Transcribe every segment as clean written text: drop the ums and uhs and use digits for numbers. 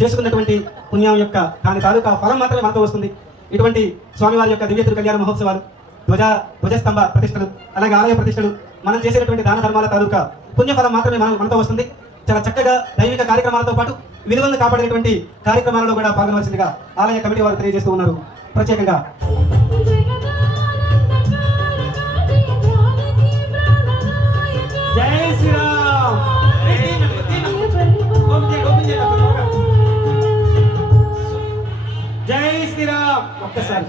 చేసుకున్నటువంటి పుణ్యం యొక్క దాని తాలూకా ఫలం మాత్రమే మనతో వస్తుంది. ఇటువంటి స్వామివారి యొక్క దివ్య తిరు కళ్యాణ మహోత్సవాలు, ధ్వజస్తంభ ప్రతిష్టలు, అలాగే ఆలయ ప్రతిష్టలు, మనం చేసేటువంటి దాన ధర్మాల తాలూకా పుణ్యఫలం మాత్రమే మనతో వస్తుంది. చాలా చక్కగా దైవిక కార్యక్రమాలతో పాటు విలువలను కాపాడేటువంటి కార్యక్రమాలలో కూడా పాల్గొనవలసిందిగా ఆలయ కమిటీ వారు తెలియజేస్తూ ఉన్నారు. ప్రత్యేకంగా జై శ్రీరామ్, జై శ్రీరామ్. ఒక్కసారి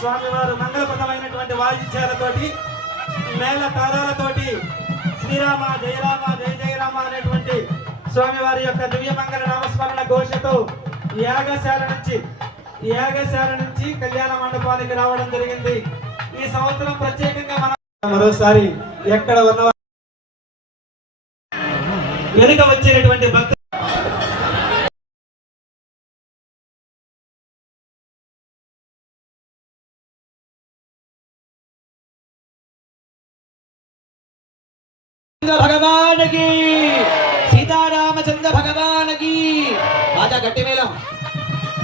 స్వామివారు మంగళప్రదమైనటువంటి వాయిద్యాలతోటి, మేళ తాళాలతోటి శ్రీరామ జయరామ జయ జయరామ అనేటువంటి స్వామివారి యొక్క దివ్య మంగళ నామస్మరణ ఘోషతో యాగశాల నుంచి కళ్యాణ మండపానికి రావడం జరిగింది. ఈ సంవత్సరం ప్రత్యేకంగా మనం మరోసారి ఎక్కడ ఉన్న వెనుక వచ్చేటువంటి భక్తులు भगवान की, सीतारामचंद्र भगवान की। आजा गट्टी मेलम।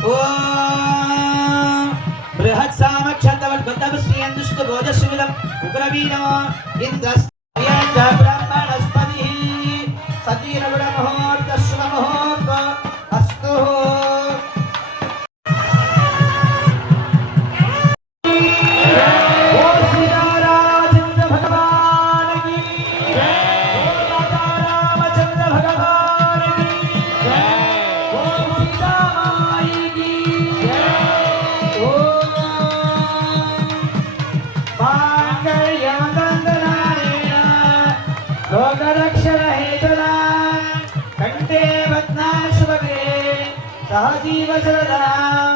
ओम बृहत् सामक्षन्तवद्भुतवश्रियन्दुष्ट भोजस्विलम उग्रवीरम इंद्रस्त्रियञ्च ब्रह्मणस्पतिः सतीरगुणमुहूर्त शुभमुहूर्त अस्तु। कंठे बध्नाशुभगे सहजीव शरदाम्